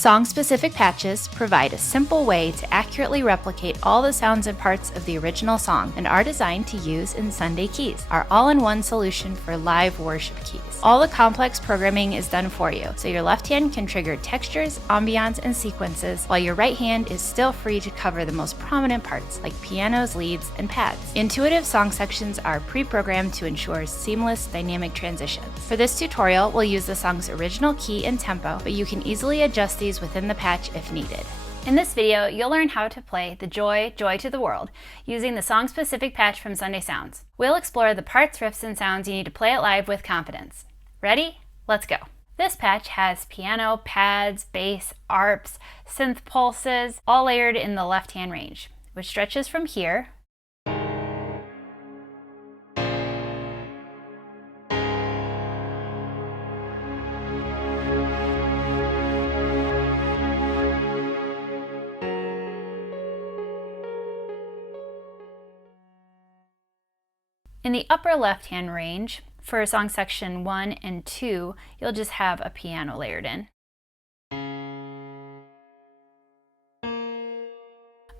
Song-specific patches provide a simple way to accurately replicate all the sounds and parts of the original song and are designed to use in Sunday Keys, our all-in-one solution for live worship keys. All the complex programming is done for you, so your left hand can trigger textures, ambiance, and sequences, while your right hand is still free to cover the most prominent parts like pianos, leads, and pads. Intuitive song sections are pre-programmed to ensure seamless dynamic transitions. For this tutorial, we'll use the song's original key and tempo, but you can easily adjust these within the patch if needed. In this video, you'll learn how to play the Joy, Joy to the World using the song-specific patch from Sunday Sounds. We'll explore the parts, riffs, and sounds you need to play it live with confidence. Ready? Let's go. This patch has piano, pads, bass, arps, synth pulses, all layered in the left-hand range, which stretches from here in the upper left-hand range. For song section 1 and 2, you'll just have a piano layered in.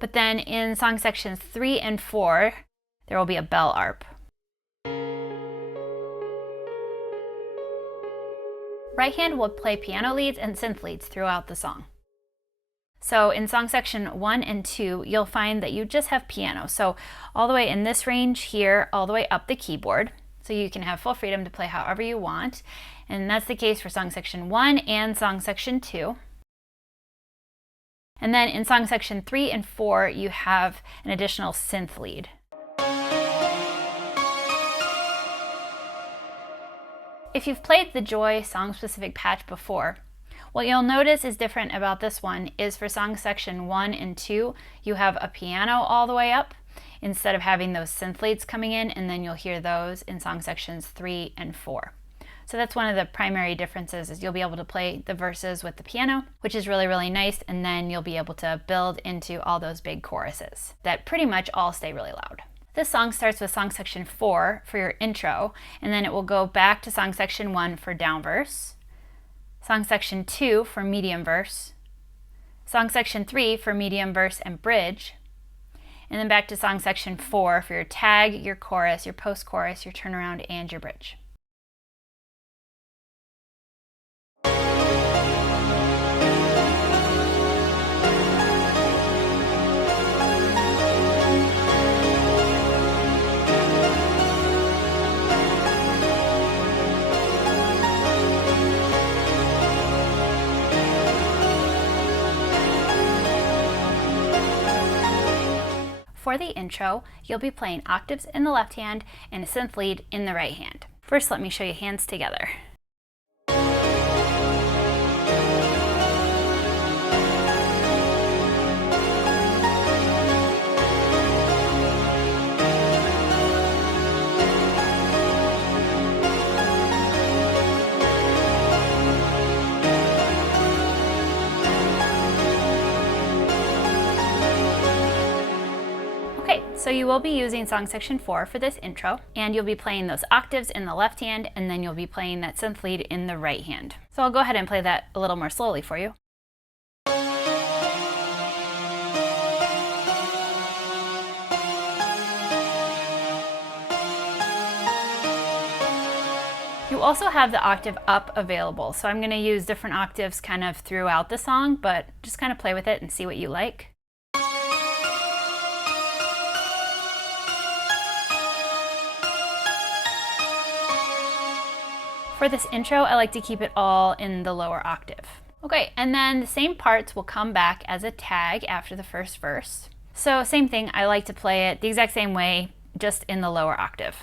But then in song sections 3 and 4, there will be a bell arp. Right hand will play piano leads and synth leads throughout the song. So in song section 1 and 2, you'll find that you just have piano. So all the way in this range here, all the way up the keyboard. So you can have full freedom to play however you want. And that's the case for song section 1 and song section 2. And then in song section 3 and 4, you have an additional synth lead. If you've played the Joy song-specific patch before, what you'll notice is different about this one is for song section 1 and 2, you have a piano all the way up instead of having those synth leads coming in, and then you'll hear those in song sections 3 and 4. So that's one of the primary differences, is you'll be able to play the verses with the piano, which is really, really nice, and then you'll be able to build into all those big choruses that pretty much all stay really loud. This song starts with song section 4 for your intro, and then it will go back to song section 1 for down verse, song section 2 for medium verse, song section 3 for medium verse and bridge, and then back to song section 4 for your tag, your chorus, your post-chorus, your turnaround, and your bridge. For the intro, you'll be playing octaves in the left hand and a synth lead in the right hand. First, let me show you hands together. So you will be using song section 4 for this intro, and you'll be playing those octaves in the left hand, and then you'll be playing that synth lead in the right hand. So I'll go ahead and play that a little more slowly for you. You also have the octave up available, so I'm going to use different octaves kind of throughout the song, but just kind of play with it and see what you like. For this intro, I like to keep it all in the lower octave. Okay, and then the same parts will come back as a tag after the first verse. So same thing, I like to play it the exact same way, just in the lower octave.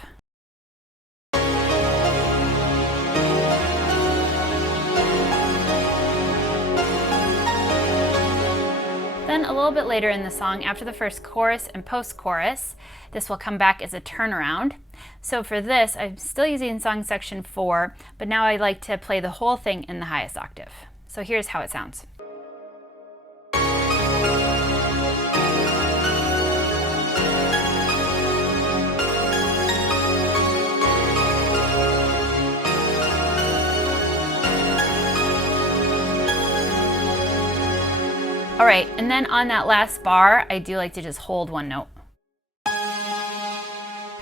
Then a little bit later in the song, after the first chorus and post-chorus, this will come back as a turnaround. So for this, I'm still using song section 4, but now I like to play the whole thing in the highest octave. So here's how it sounds. All right, and then on that last bar, I do like to just hold one note.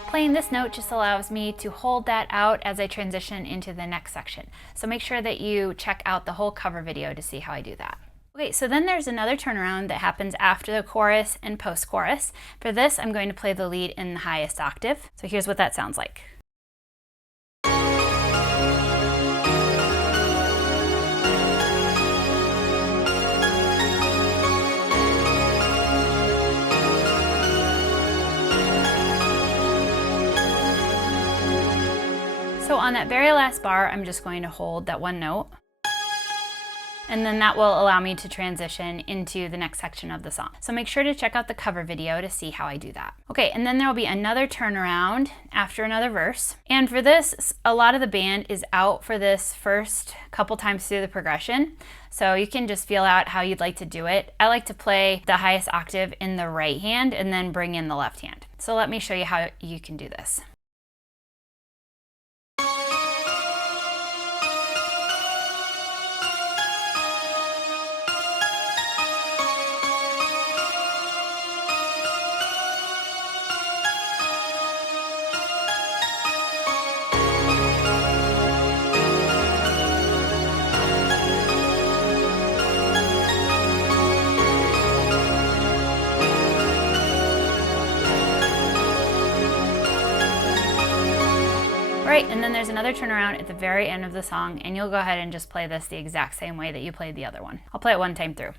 Playing this note just allows me to hold that out as I transition into the next section. So make sure that you check out the whole cover video to see how I do that. Okay, so then there's another turnaround that happens after the chorus and post-chorus. For this, I'm going to play the lead in the highest octave. So here's what that sounds like. So on that very last bar, I'm just going to hold that one note. And then that will allow me to transition into the next section of the song. So make sure to check out the cover video to see how I do that. Okay, and then there will be another turnaround after another verse. And for this, a lot of the band is out for this first couple times through the progression. So you can just feel out how you'd like to do it. I like to play the highest octave in the right hand and then bring in the left hand. So let me show you how you can do this. Right, and then there's another turnaround at the very end of the song, and you'll go ahead and just play this the exact same way that you played the other one. I'll play it one time through.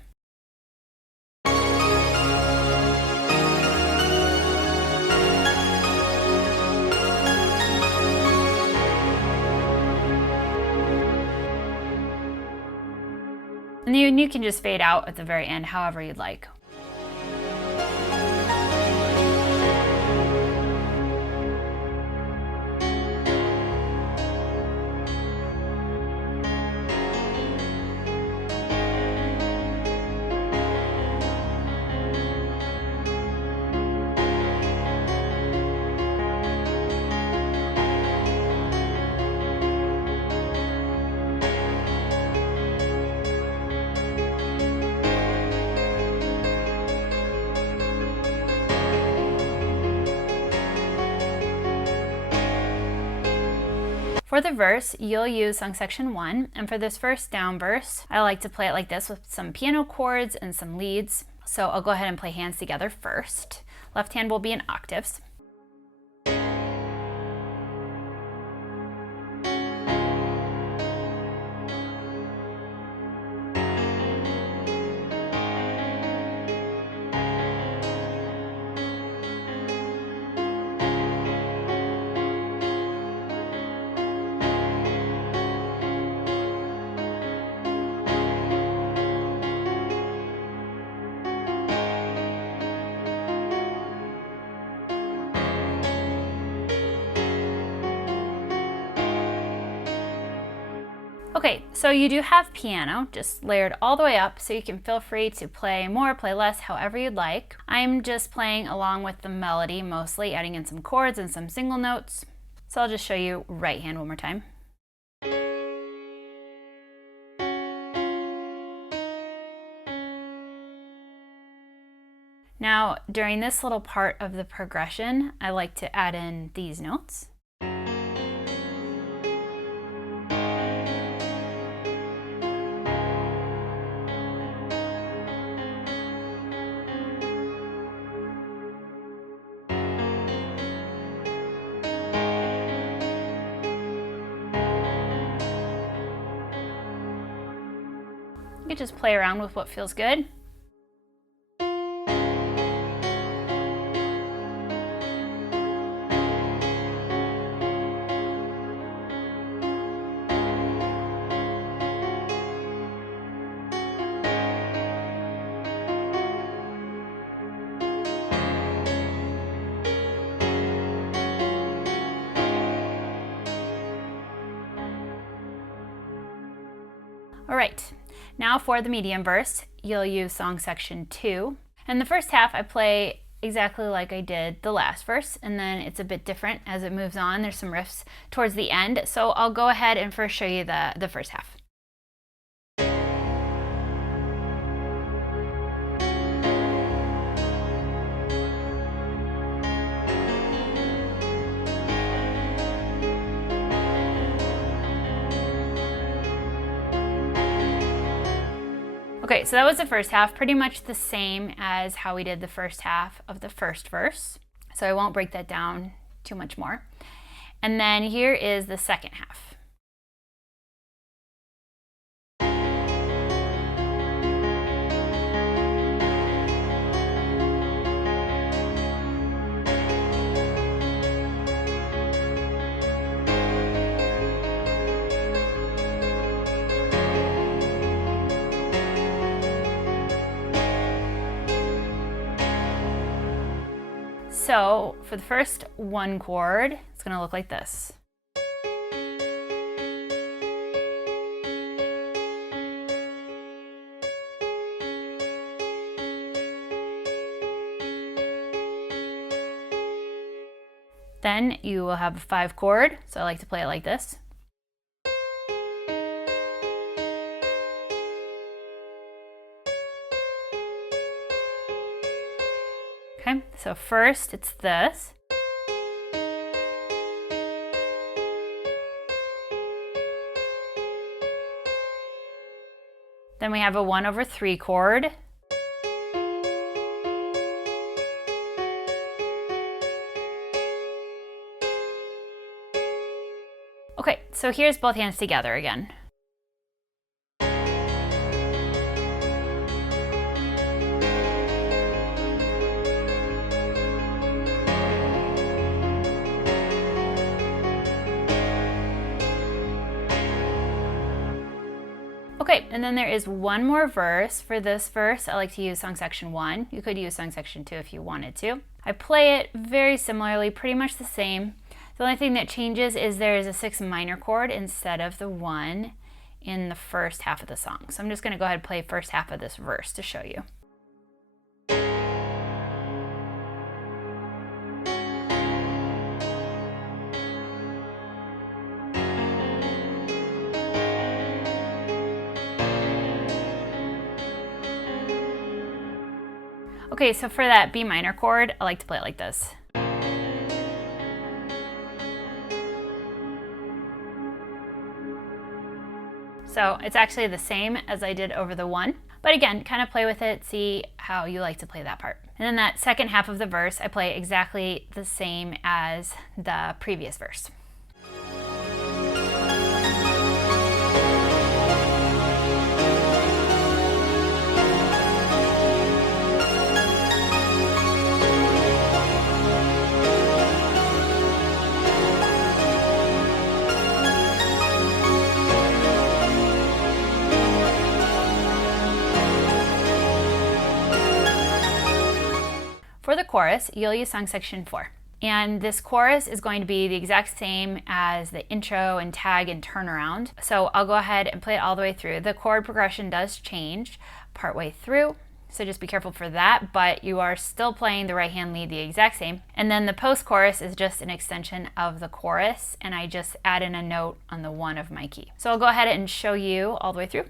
And you can just fade out at the very end however you'd like. For the verse, you'll use song section 1, and for this first down verse, I like to play it like this with some piano chords and some leads. So I'll go ahead and play hands together first. Left hand will be in octaves. Okay, so you do have piano just layered all the way up, so you can feel free to play more, play less, however you'd like. I'm just playing along with the melody mostly, adding in some chords and some single notes. So I'll just show you right hand one more time. Now, during this little part of the progression, I like to add in these notes. You can just play around with what feels good. All right, now for the medium verse, you'll use song section 2. And the first half I play exactly like I did the last verse, and then it's a bit different as it moves on. There's some riffs towards the end, so I'll go ahead and first show you the first half. Okay, so that was the first half, pretty much the same as how we did the first half of the first verse. So I won't break that down too much more. And then here is the second half. So for the first one chord, it's going to look like this. Then you will have a 5 chord, so I like to play it like this. Okay, so first it's this. Then we have a 1/3 chord. Okay, so here's both hands together again. Okay, and then there is one more verse. For this verse, I like to use song section 1. You could use song section 2 if you wanted to. I play it very similarly, pretty much the same. The only thing that changes is there is a 6 minor chord instead of the 1 in the first half of the song. So I'm just going to go ahead and play first half of this verse to show you. Okay, so for that B minor chord, I like to play it like this. So it's actually the same as I did over the 1. But again, kind of play with it, see how you like to play that part. And then that second half of the verse, I play exactly the same as the previous verse. For the chorus, you'll use song section 4. And this chorus is going to be the exact same as the intro and tag and turnaround. So I'll go ahead and play it all the way through. The chord progression does change partway through, so just be careful for that, but you are still playing the right hand lead the exact same. And then the post chorus is just an extension of the chorus, and I just add in a note on the 1 of my key. So I'll go ahead and show you all the way through.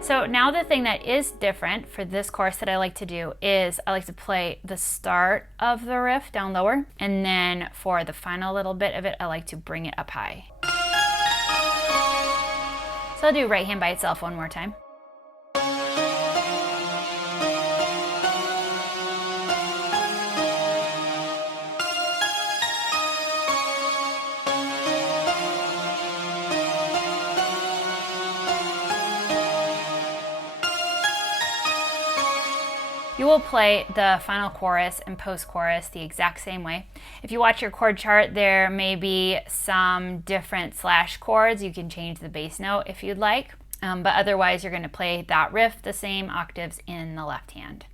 So now the thing that is different for this chorus that I like to do is I like to play the start of the riff down lower, and then for the final little bit of it, I like to bring it up high. So I'll do right hand by itself one more time. You will play the final chorus and post-chorus the exact same way. If you watch your chord chart, there may be some different slash chords. You can change the bass note if you'd like, but otherwise you're going to play that riff the same octaves in the left hand.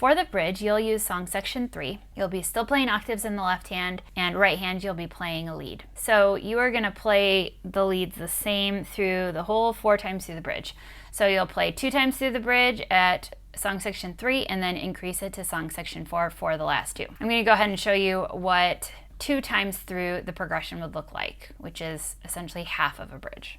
For the bridge, you'll use song section 3. You'll be still playing octaves in the left hand, and right hand you'll be playing a lead. So you are going to play the leads the same through the whole 4 times through the bridge. So you'll play 2 times through the bridge at song section 3 and then increase it to song section 4 for the last 2. I'm going to go ahead and show you what 2 times through the progression would look like, which is essentially half of a bridge.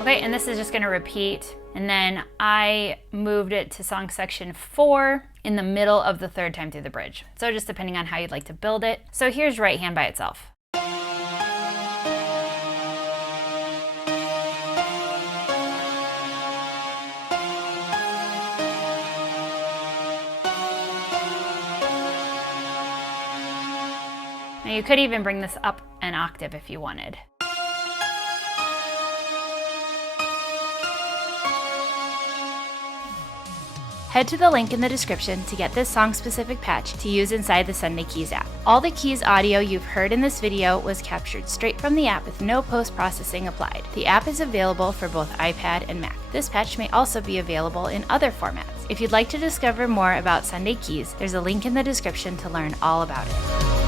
Okay, and this is just going to repeat, and then I moved it to song section 4 in the middle of the 3rd time through the bridge. So just depending on how you'd like to build it. So here's right hand by itself. Now you could even bring this up an octave if you wanted. Head to the link in the description to get this song-specific patch to use inside the Sunday Keys app. All the Keys audio you've heard in this video was captured straight from the app with no post-processing applied. The app is available for both iPad and Mac. This patch may also be available in other formats. If you'd like to discover more about Sunday Keys, there's a link in the description to learn all about it.